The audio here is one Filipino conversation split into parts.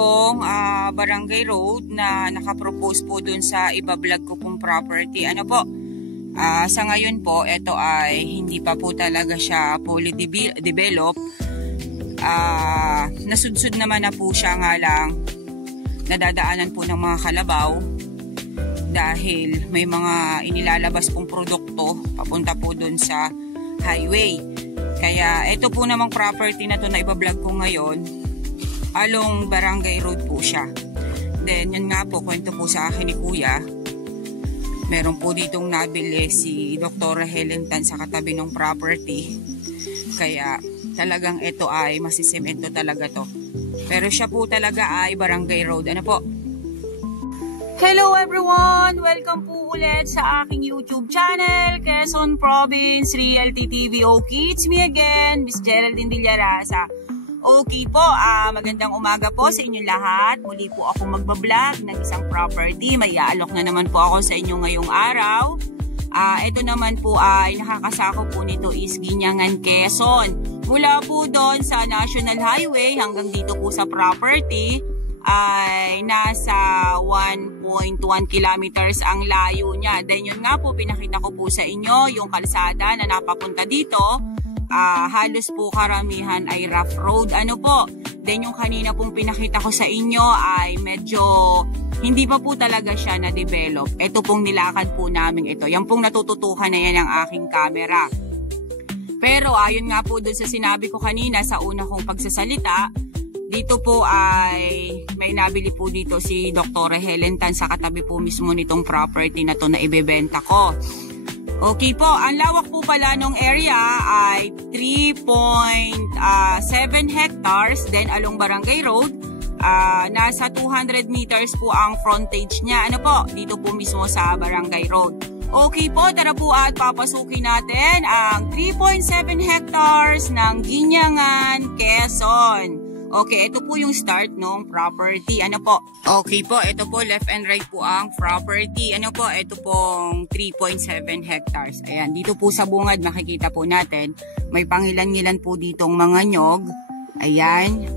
yung barangay road na nakapropose po dun sa iba-vlog ko pong property. Ano po? Sa ngayon po, ito ay hindi pa po talaga siya fully develop. Nasudsud naman na po siya, nga lang nadadaanan po ng mga kalabaw dahil may mga inilalabas pong produkto papunta po dun sa highway. Kaya ito po namang property na to na iba-vlog ko ngayon, along barangay road po siya. Then yun nga po, kwento po sa akin ni Kuya, meron po ditong nabili si Dr. Helen Tan sa katabi ng property. Kaya talagang ito ay masisemento talaga to. Pero siya po talaga ay barangay road. Ano po? Hello everyone! Welcome po ulit sa aking YouTube channel, Quezon Province Realty TV. Okay, it's me again, Miss Geraldine Villarasa. Okay po, magandang umaga po sa inyo lahat. Muli po ako magbablog ng isang property. May aalok na naman po ako sa inyo ngayong araw. Ito naman po ay nakakasako po nito is Guiñangan, Quezon. Mula po doon sa National Highway hanggang dito po sa property ay nasa 1.1 kilometers ang layo niya. Then yun nga po, pinakita ko po sa inyo yung kalsada na napapunta dito. Halos po karamihan ay rough road. Ano po? Then yung kanina pong pinakita ko sa inyo ay medyo hindi pa po talaga siya na-develop. Ito pong nilakad po namin ito. Yan pong natututukan na yan ng aking camera. Pero ayun nga po dun sa sinabi ko kanina sa una kong pagsasalita, dito po ay may nabili po dito si Dr. Helen Tan sa katabi po mismo nitong property na to na ibebenta ko. Okay po, ang lawak po pala ng area ay 3.7 hectares. Then along barangay road, nasa 200 meters po ang frontage niya. Ano po? Dito po mismo sa barangay road. Okay po, tara po at papasukin natin ang 3.7 hectares ng Guiñangan, Quezon. Okay, ito po yung start ng property. Ano po? Okay po, ito po left and right po ang property. Ano po? Ito pong 3.7 hectares. Ayan, dito po sa bungad makikita po natin, may pangilan-ngilan po ditong mga nyog. Ayan.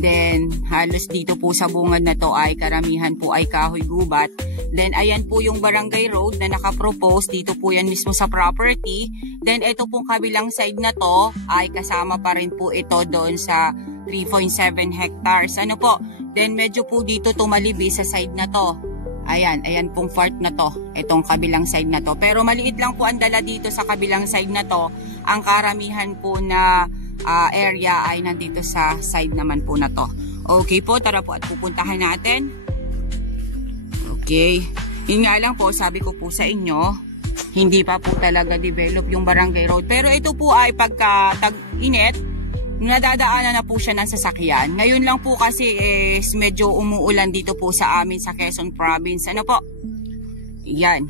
Then, halos dito po sa bungad na to ay karamihan po ay kahoy gubat. Then, ayan po yung barangay road na nakapropose. Dito po yan mismo sa property. Then, ito pong kabilang side na to ay kasama pa rin po ito doon sa 3.7 hectares. Ano po? Then, medyo po dito tumalibi sa side na to. Ayan, ayan pong part na to. Itong kabilang side na to. Pero maliit lang po ang dala dito sa kabilang side na to. Ang karamihan po na area ay nandito sa side naman po na to. Okay po, tara po at pupuntahan natin. Okay. Yun nga lang po, sabi ko po sa inyo, hindi pa po talaga develop yung barangay road. Pero ito po ay pagka tag-init, nadadaanan na po siya ng sasakyan. Ngayon lang po kasi medyo umuulan dito po sa amin sa Quezon Province. Ano po? Yan.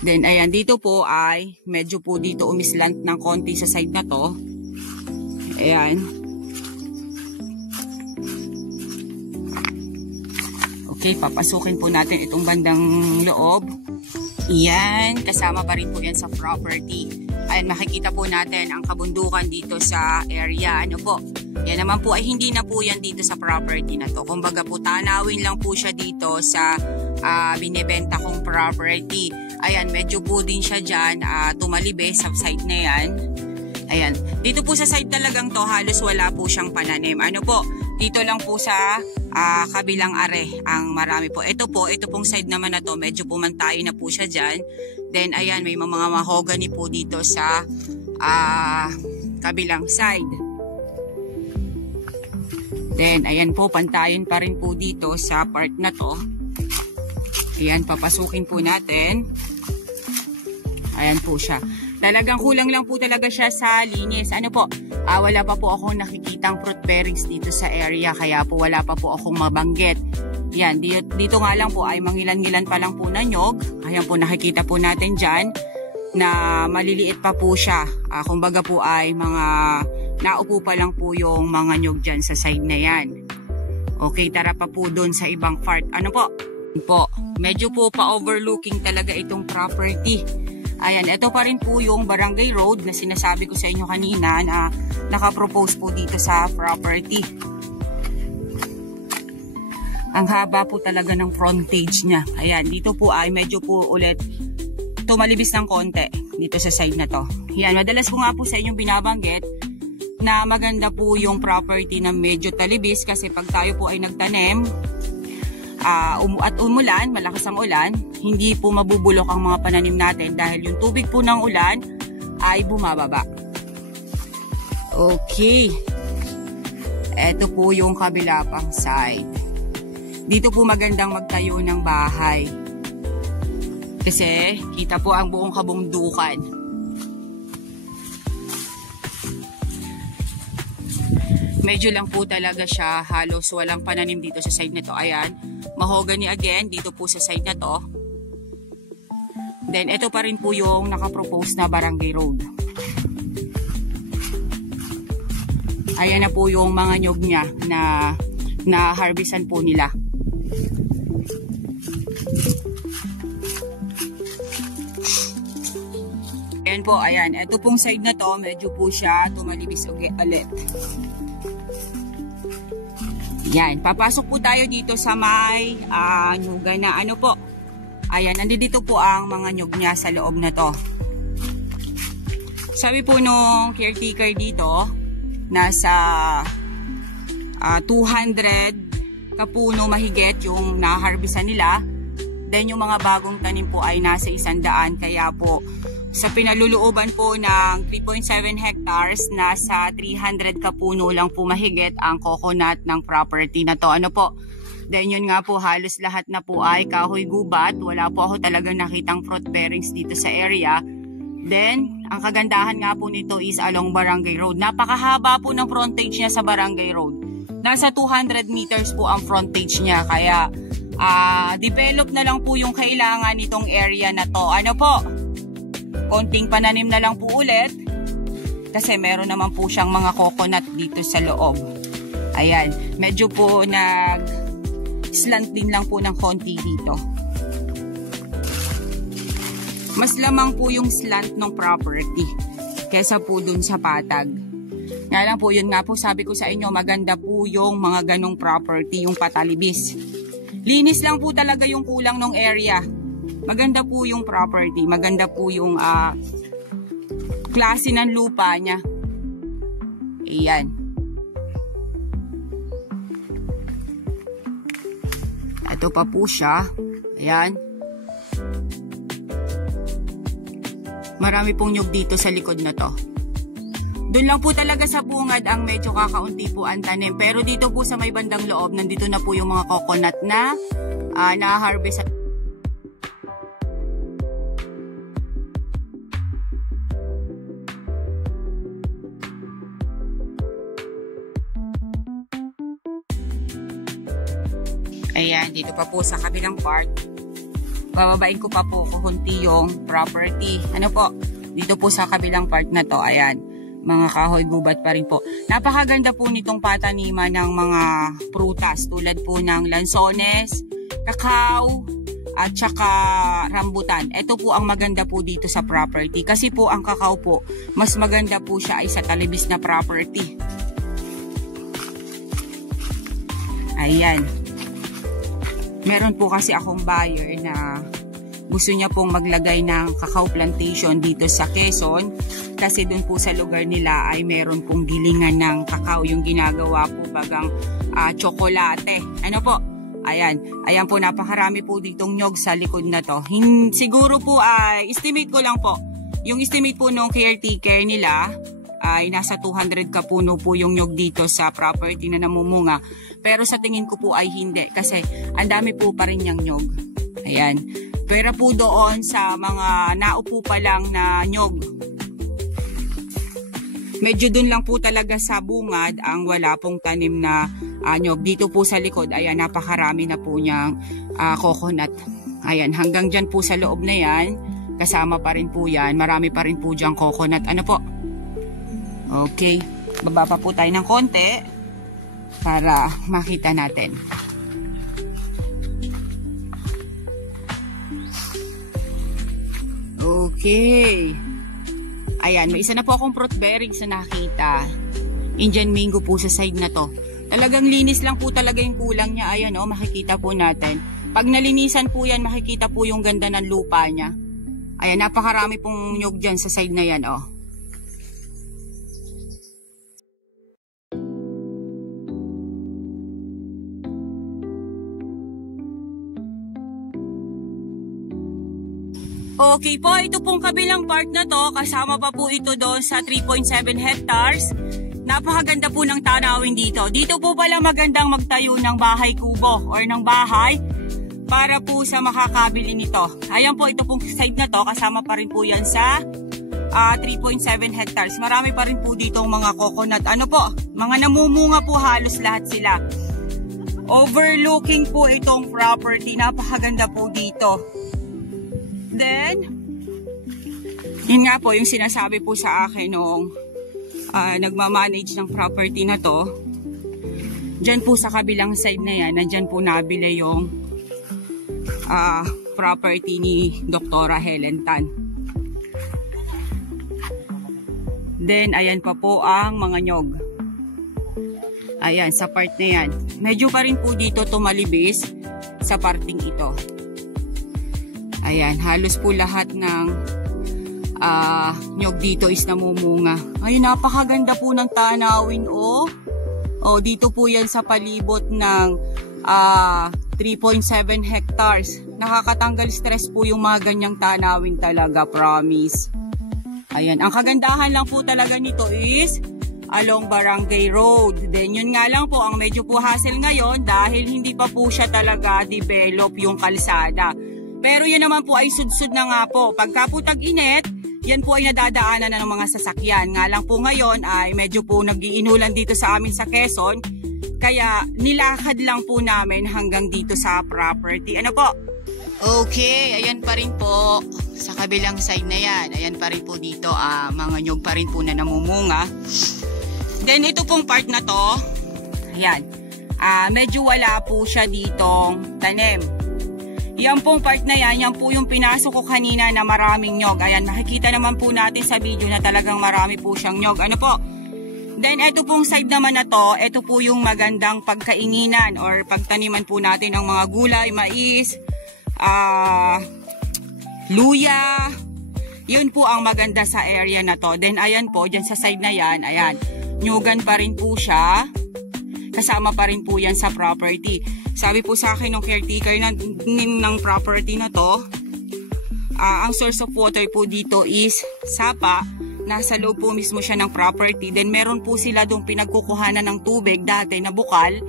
Then ayan, dito po ay medyo po dito umislant ng konti sa side na to. Ayan. Okay, papasukin po natin itong bandang loob. Ayan, kasama pa rin po yan sa property. Ayan, makikita po natin ang kabundukan dito sa area. Ano po? Yan naman po ay hindi na po yan dito sa property na to. Kumbaga po, tanawin lang po siya dito sa binibenta kong property. Ayan, medyo po din siya dyan, tumalibe sa side na yan. Ayan, dito po sa side talagang to, halos wala po siyang pananim. Ano po? Dito lang po sa kabilang are ang marami po. Ito pong side naman na to, medyo pumantayin na po siya dyan. Then ayan, may mga mahogany po dito sa kabilang side. Then ayan po, pantayin pa rin po dito sa part na to. Ayan, papasukin po natin. Ayan po siya. Talagang kulang lang po talaga siya sa linis. Ano po? Wala pa po akong nakikitang fruit bearings dito sa area. Kaya po wala pa po akong mabanggit. Yan, dito nga lang po ay mangilan-ngilan pa lang po na nyog. Ayan po, nakikita po natin dyan na maliliit pa po siya. Kumbaga po ay mga naupo pa lang po yung mga nyog dyan sa side na yan. Okay, tara pa po doon sa ibang part. Ano po? Medyo po pa-overlooking talaga itong property. Ayan, ito pa rin po yung barangay road na sinasabi ko sa inyo kanina na nakapropose po dito sa property. Ang haba po talaga ng frontage niya. Ayan, dito po ay medyo po ulit tumalibis ng konti dito sa side na to. Yan, madalas ko nga po sa inyong binabanggit na maganda po yung property na medyo talibis kasi pag tayo po ay nagtanim at umulan, malakas ang ulan, hindi po mabubulok ang mga pananim natin dahil yung tubig po ng ulan ay bumababa. Okay. Ito po yung kabila pang side. Dito po magandang magtayo ng bahay. Kasi kita po ang buong kabundukan. Medyo lang po talaga siya, halos walang pananim dito sa side na to. Ayan, mahogany again dito po sa side na to. Then ito pa rin po yung nakapropose na barangay road. Ayan na po yung mga nyog niya na harvestan po nila. Ayan po, ayan. Ito pong side na to, medyo po siya tumalibis ulit. Yan, papasok po tayo dito sa may nyuga na ano po. Ayan, nandito po ang mga nyug niya sa loob na to. Sabi po nung caretaker dito, nasa 200 kapuno mahigit yung naharbisan nila. Then yung mga bagong tanim po ay nasa 100. Kaya po sa pinalulooban po ng 3.7 hectares, nasa 300 kapuno lang po mahigit ang coconut ng property na to. Ano po? Then yun nga po, halos lahat na po ay kahoy gubat. Wala po ako talagang nakitang fruit bearings dito sa area. Then, ang kagandahan nga po nito is along Barangay Road. Napakahaba po ng frontage niya sa Barangay Road. Nasa 200 meters po ang frontage niya. Kaya, develop na lang po yung kailangan nitong area na to. Ano po? Konting pananim na lang po ulit. Kasi meron naman po siyang mga coconut dito sa loob. Ayan, medyo po slant din lang po ng konti dito. Mas lamang po yung slant ng property kesa po dun sa patag. Nga lang po, yun nga po sabi ko sa inyo, maganda po yung mga ganong property, yung patalibis. Linis lang po talaga yung kulang ng area. Maganda po yung property, maganda po yung klase ng lupa niya. Ayan. Ito pa po siya. Ayan. Marami pong nyug dito sa likod na to. Doon lang po talaga sa bungad ang medyo kakaunti po ang tanim. Pero dito po sa may bandang loob, nandito na po yung mga coconut na na-harvest. Ayan, dito pa po sa kabilang part. Bababain ko pa po kukunti yung property. Ano po? Dito po sa kabilang part na to, ayan. Mga kahoy gubat pa rin po. Napakaganda po nitong pataniman ng mga prutas. Tulad po ng lansones, kakao, at saka rambutan. Ito po ang maganda po dito sa property. Kasi po ang kakao po, mas maganda po siya ay sa talibis na property. Ayan. Meron po kasi akong buyer na gusto niya pong maglagay ng cacao plantation dito sa Quezon. Kasi dun po sa lugar nila ay meron pong gilingan ng cacao. Yung ginagawa po bagang tsokolate. Ano po? Ayan. Ayan po, napakarami po ditong nyog sa likod na to. Siguro po, estimate ko lang po. Yung estimate po nung caretaker nila ay nasa 200 kapuno po yung nyog dito sa property na namumunga. Pero sa tingin ko po ay hindi kasi ang dami po pa rin yung nyog. Ayan. Pero po doon sa mga naupo pa lang na nyog, medyo dun lang po talaga sa bungad ang wala pong tanim na nyog. Dito po sa likod, ayan, napakarami na po niyang coconut. Ayan, hanggang dyan po sa loob na yan, kasama pa rin po yan. Marami pa rin po dyan coconut. Ano po? Okay. Baba pa po tayo ng konti para makita natin. Okay. Ayan, may isa na po akong fruit bearings na nakita. Indian mango po sa side na to. Talagang linis lang po talaga yung kulang niya. Ayan o, makikita po natin. Pag nalinisan po yan, makikita po yung ganda ng lupa niya. Ayan, napakarami pong nyog dyan sa side na yan o. Okay po, ito pong kabilang part na to, kasama pa po ito doon sa 3.7 hectares. Napakaganda po ng tanawin dito. Dito po pala magandang magtayo ng bahay kubo or ng bahay para po sa makakabili nito. Ayan po, ito pong side na to, kasama pa rin po yan sa 3.7 hectares. Marami pa rin po ditong mga coconut. Ano po, mga namumunga po halos lahat sila. Overlooking po itong property. Napakaganda po dito. Then, yun nga po yung sinasabi po sa akin nung nagmamanage ng property na to. Diyan po sa kabilang side na yan, nandyan po nabili yung property ni Dr. Helen Tan. Then, ayan pa po ang mga nyog. Ayan, sa part na yan. Medyo pa rin po dito tumalibis sa parting ito. Ayan, halos po lahat ng nyog dito is namumunga. Ayun, napakaganda po ng tanawin, oh. Oh, dito po yan sa palibot ng 3.7 hectares. Nakakatanggal stress po yung mga ganyang tanawin talaga, promise. Ayan, ang kagandahan lang po talaga nito is along Barangay Road. Then yun nga lang po, ang medyo po hassle ngayon dahil hindi pa po siya talaga develop yung kalsada. Pero yun naman po ay sudsud na nga po. Pagka po tag-init, yan po ay nadadaanan na ng mga sasakyan. Nga lang po ngayon ay medyo po nag-iinulan dito sa amin sa Quezon. Kaya nilakad lang po namin hanggang dito sa property. Ano po? Okay, ayan pa rin po sa kabilang side na yan. Ayan pa rin po dito, mga nyog pa rin po na namumunga. Then ito pong part na to, ayan, medyo wala po siya ditong tanim. Yan pong part na yan, yan po yung pinasok ko kanina na maraming nyog. Ayan, makikita naman po natin sa video na talagang marami po siyang nyog. Ano po? Then, ito pong side naman na to, ito po yung magandang pagkainginan or pagtaniman po natin ng mga gulay, mais, luya. Yun po ang maganda sa area na to. Then, ayan po, dyan sa side na yan, ayan, nyugan pa rin po siya. Kasama pa rin po yan sa property. Sabi po sa akin ng caretaker ng property na to, ang source of water po dito is sapa. Nasa loob po mismo siya ng property. Then meron po sila doon pinagkukuhanan ng tubig dati na bukal.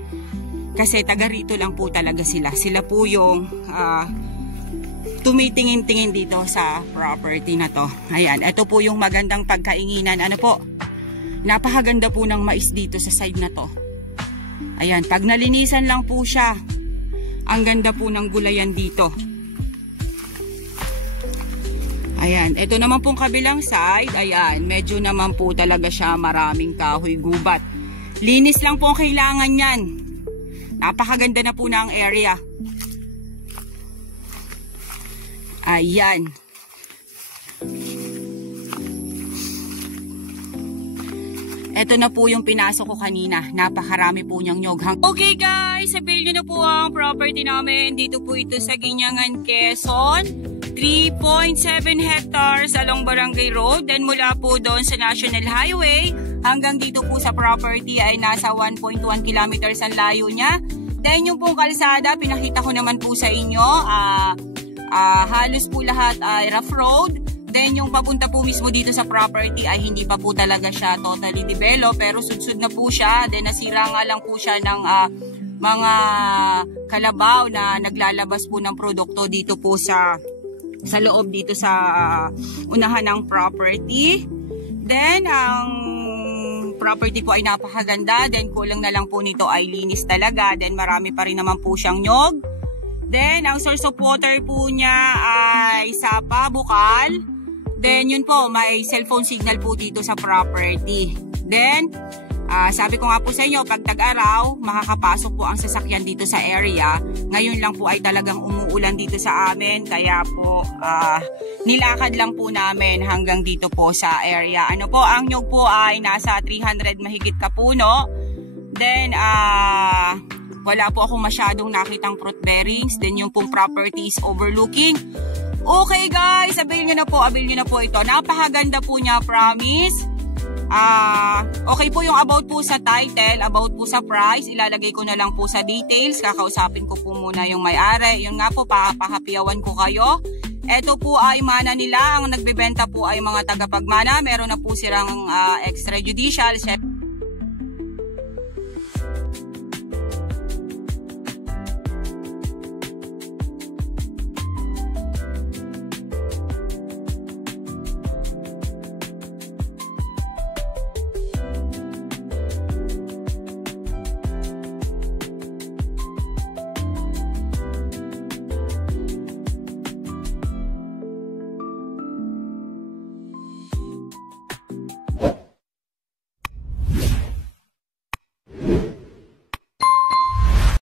Kasi taga rito lang po talaga sila. Sila po yung tumitingin-tingin dito sa property na to. Ayan, ito po yung magandang pagkainginan. Ano po? Napakaganda po ng mais dito sa side na to. Ayan, pag nalinisan lang po siya, ang ganda po ng gulayan dito. Ayan, ito naman pong kabilang side, ayan, medyo naman po talaga siya maraming kahoy gubat. Linis lang po ang kailangan yan. Napakaganda na po na ang area. Ayan. Ito na po yung pinasok ko kanina. Napakarami po niyang nyoghang. Okay guys, sabihin nyo na po ang property namin. Dito po ito sa Guinyangan, Quezon. 3.7 hectares along Barangay Road. Then mula po doon sa National Highway hanggang dito po sa property ay nasa 1.1 kilometers ang layo niya. Then yung pong kalsada, pinakita ko naman po sa inyo. Halos po lahat ay rough road. Then yung papunta po mismo dito sa property ay hindi pa po talaga siya totally developed, pero sudsud na po siya. Then nasira nga lang po siya ng mga kalabaw na naglalabas po ng produkto dito po sa loob dito sa unahan ng property. Then ang property po ay napakaganda. Then kulang na lang po nito ay linis talaga. Then marami pa rin naman po siyang nyog. Then ang source of water po niya ay sapa, bukal. Then yun po, may cellphone signal po dito sa property. Then, sabi ko nga po sa inyo, pag tag-araw, makakapasok po ang sasakyan dito sa area. Ngayon lang po ay talagang umuulan dito sa amin. Kaya po, nilakad lang po namin hanggang dito po sa area. Ano po, ang nyog po ay nasa 300 mahigit kapuno. then, wala po akong masyadong nakitang fruit bearings. Then yung pong property is overlooking. Okay guys, avail nyo na po ito. Napakaganda po niya, promise. Okay po yung about po sa title, about po sa price. Ilalagay ko na lang po sa details. Kakausapin ko po muna yung may-ari. Yun nga po, papahapiyawan ko kayo. Ito po ay mana nila. Ang nagbebenta po ay mga tagapagmana. Meron na po silang extrajudicial.